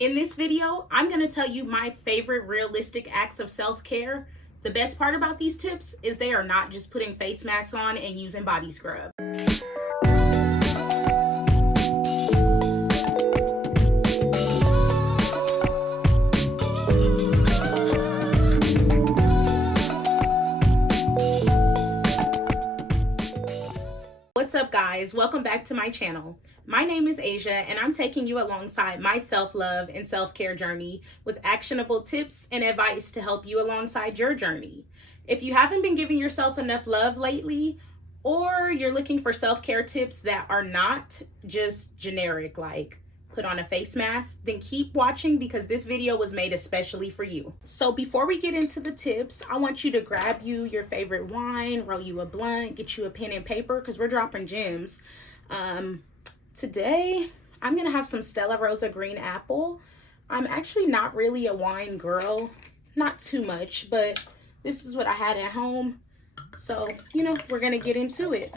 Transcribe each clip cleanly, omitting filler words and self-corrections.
In this video, I'm going to tell you my favorite realistic acts of self-care. The best part about these tips is they are not just putting face masks on and using body scrub. What's up, guys? Welcome back to my channel. My name is Asia, and I'm taking you alongside my self-love and self-care journey with actionable tips and advice to help you alongside your journey. If you haven't been giving yourself enough love lately, or you're looking for self-care tips that are not just generic, like put on a face mask, then keep watching because this video was made especially for you. So before we get into the tips, I want you to grab you your favorite wine, roll you a blunt, get you a pen and paper because we're dropping gems. Today, I'm gonna have some Stella Rosa green apple. I'm actually not really a wine girl, not too much, but this is what I had at home. So, we're gonna get into it.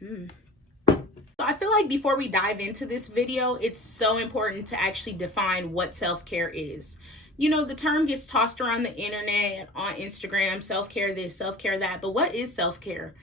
So I feel like before we dive into this video, it's so important to actually define what self-care is. The term gets tossed around the internet, on Instagram, self-care this, self-care that, but what is self-care?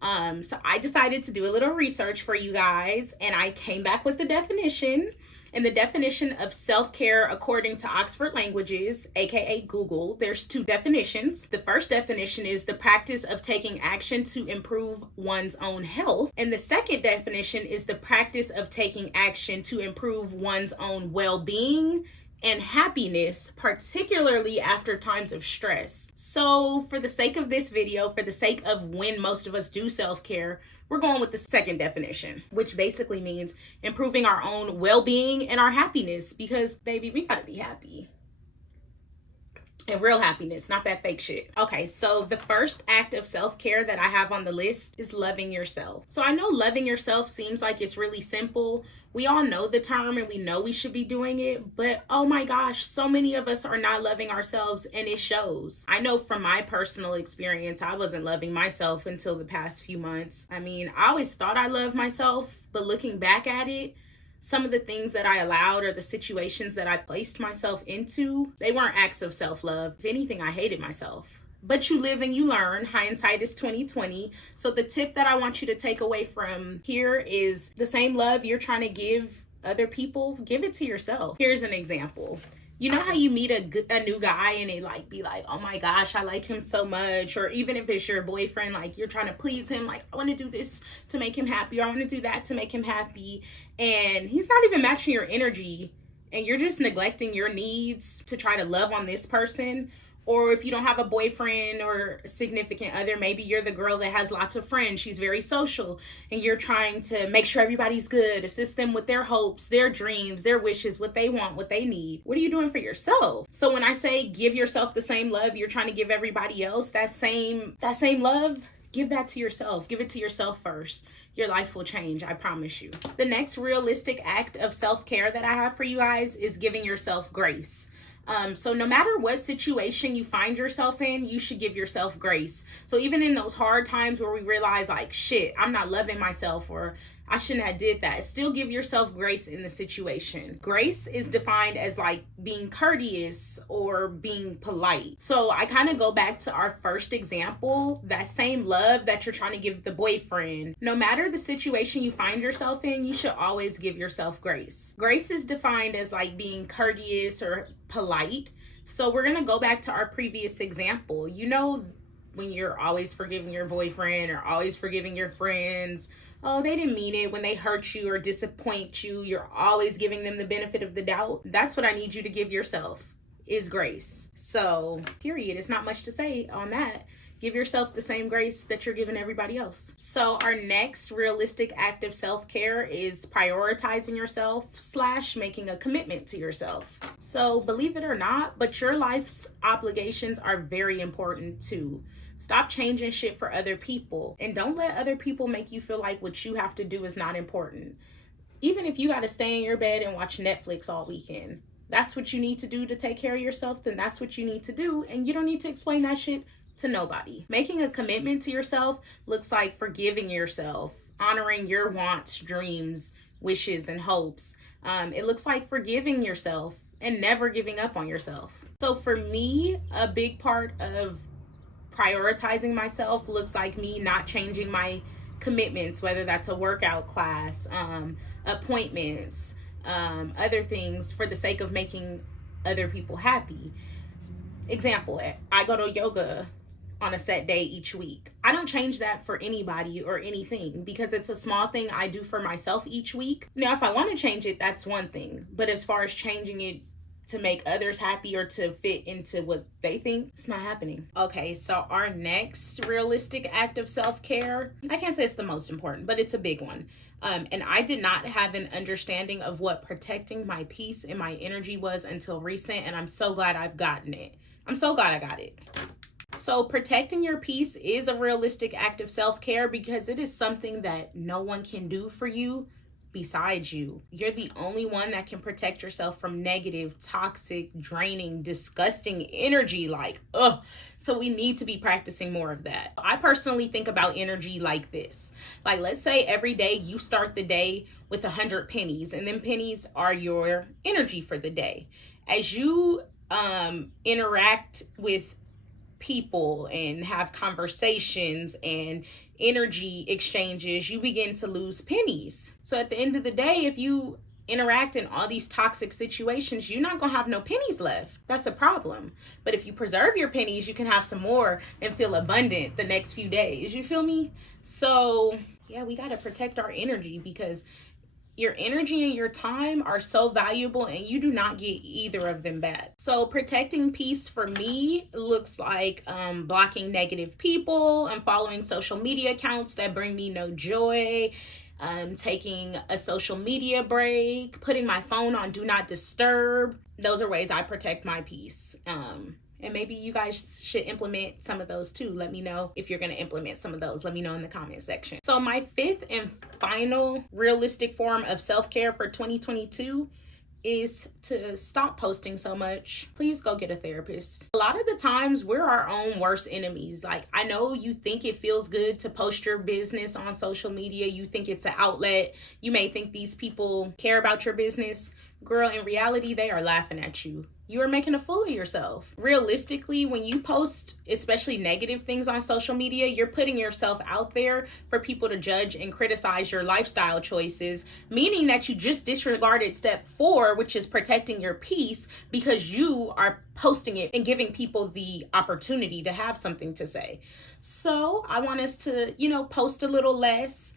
So I decided to do a little research for you guys, and I came back with the definition. And the definition of self-care, according to Oxford Languages, aka Google, there's two definitions. The first definition is the practice of taking action to improve one's own health. And the second definition is the practice of taking action to improve one's own well-being and happiness, particularly after times of stress. So for the sake of this video, for the sake of when most of us do self-care, we're going with the second definition, which basically means improving our own well-being and our happiness, because baby, we gotta be happy. And real happiness, not that fake shit. Okay, so the first act of self-care that I have on the list is loving yourself. So I know loving yourself seems like it's really simple. We all know the term and we know we should be doing it, but oh my gosh, so many of us are not loving ourselves and it shows. I know from my personal experience, I wasn't loving myself until the past few months. I mean, I always thought I loved myself, but looking back at it, some of the things that I allowed or the situations that I placed myself into, they weren't acts of self-love. If anything, I hated myself. But you live and you learn. Hindsight is 2020. So the tip that I want you to take away from here is the same love you're trying to give other people, give it to yourself. Here's an example. You know how you meet a new guy and they be like, oh my gosh, I like him so much. Or even if it's your boyfriend, you're trying to please him. I want to do this to make him happy. Or I want to do that to make him happy. And he's not even matching your energy. And you're just neglecting your needs to try to love on this person. Or if you don't have a boyfriend or a significant other, maybe you're the girl that has lots of friends. She's very social and you're trying to make sure everybody's good, assist them with their hopes, their dreams, their wishes, what they want, what they need. What are you doing for yourself? So when I say give yourself the same love you're trying to give everybody else, that same love, give that to yourself. Give it to yourself first. Your life will change, I promise you. The next realistic act of self-care that I have for you guys is giving yourself grace. So no matter what situation you find yourself in, you should give yourself grace. So even in those hard times where we realize shit, I'm not loving myself, or I shouldn't have did that, still give yourself grace in the situation. Grace is defined as being courteous or being polite. So I kind of go back to our first example, that same love that you're trying to give the boyfriend. No matter the situation you find yourself in, you should always give yourself grace. Grace is defined as being courteous or polite. So we're gonna go back to our previous example. When you're always forgiving your boyfriend or always forgiving your friends, oh, they didn't mean it, when they hurt you or disappoint you, you're always giving them the benefit of the doubt. That's what I need you to give yourself, is grace. So period, it's not much to say on that. Give yourself the same grace that you're giving everybody else. So our next realistic act of self-care is prioritizing yourself / making a commitment to yourself. So believe it or not, but your life's obligations are very important too. Stop changing shit for other people, and don't let other people make you feel like what you have to do is not important. Even if you got to stay in your bed and watch Netflix all weekend, that's what you need to do to take care of yourself, then that's what you need to do, and you don't need to explain that shit to nobody. Making a commitment to yourself looks like forgiving yourself honoring your wants, dreams, wishes, and hopes. It looks like forgiving yourself and never giving up on yourself. So for me, a big part of prioritizing myself looks like me not changing my commitments, whether that's a workout class, appointments, other things for the sake of making other people happy. Example, I go to yoga on a set day each week. I don't change that for anybody or anything because it's a small thing I do for myself each week. Now, if I want to change it, that's one thing. But as far as changing it to make others happy or to fit into what they think, it's not happening. Okay, so our next realistic act of self-care, I can't say it's the most important, but it's a big one. And I did not have an understanding of what protecting my peace and my energy was until recent, and I'm so glad I've gotten it. I'm so glad I got it. So protecting your peace is a realistic act of self-care because it is something that no one can do for you besides you. You're the only one that can protect yourself from negative, toxic, draining, disgusting energy. So we need to be practicing more of that. I personally think about energy like this. Like, let's say every day you start the day with 100 pennies, and then pennies are your energy for the day. As you interact with people and have conversations and energy exchanges, you begin to lose pennies. So at the end of the day, if you interact in all these toxic situations, you're not gonna have no pennies left. That's a problem. But if you preserve your pennies, you can have some more and feel abundant the next few days. You feel me? So yeah, we gotta protect our energy because your energy and your time are so valuable and you do not get either of them back. So protecting peace for me looks like blocking negative people and following social media accounts that bring me no joy, taking a social media break, putting my phone on do not disturb. Those are ways I protect my peace. And maybe you guys should implement some of those too. Let me know if you're going to implement some of those. Let me know in the comment section. So my fifth and final realistic form of self-care for 2022 is to stop posting so much. Please go get a therapist. A lot of the times we're our own worst enemies. Like, I know you think it feels good to post your business on social media. You think it's an outlet. You may think these people care about your business. Girl, in reality, they are laughing at you. You are making a fool of yourself. Realistically, when you post, especially negative things on social media, you're putting yourself out there for people to judge and criticize your lifestyle choices, meaning that you just disregarded step 4, which is protecting your peace, because you are posting it and giving people the opportunity to have something to say. So I want us to, post a little less,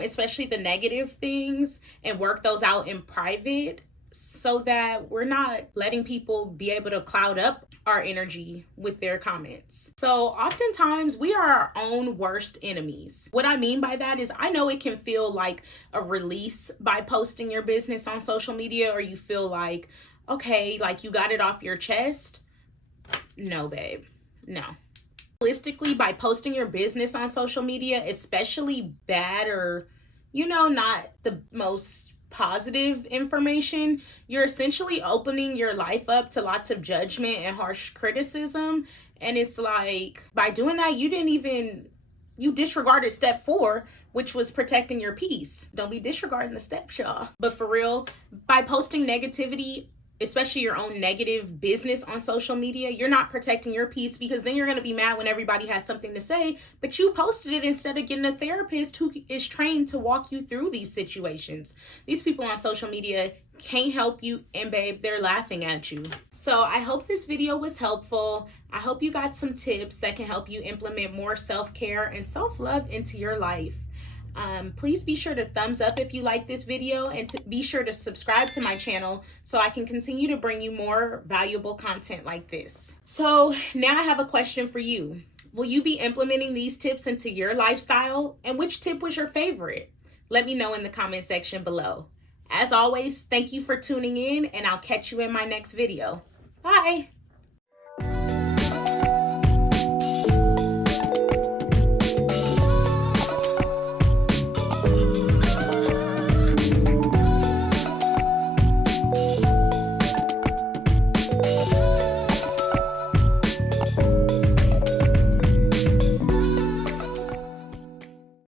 especially the negative things, and work those out in private, so that we're not letting people be able to cloud up our energy with their comments. So oftentimes we are our own worst enemies. What I mean by that is, I know it can feel like a release by posting your business on social media, or you feel like, okay, like you got it off your chest. No, babe, no. Realistically, by posting your business on social media, especially bad or, not the most positive information, you're essentially opening your life up to lots of judgment and harsh criticism. And it's like, by doing that, you disregarded step 4, which was protecting your peace. Don't be disregarding the steps, y'all. But for real, by posting negativity, especially your own negative business on social media, you're not protecting your peace, because then you're going to be mad when everybody has something to say, but you posted it instead of getting a therapist who is trained to walk you through these situations. These people on social media can't help you, and babe, they're laughing at you. So I hope this video was helpful. I hope you got some tips that can help you implement more self-care and self-love into your life. Please be sure to thumbs up if you like this video, and to be sure to subscribe to my channel so I can continue to bring you more valuable content like this. So now I have a question for you. Will you be implementing these tips into your lifestyle? And which tip was your favorite? Let me know in the comment section below. As always, thank you for tuning in, and I'll catch you in my next video. Bye.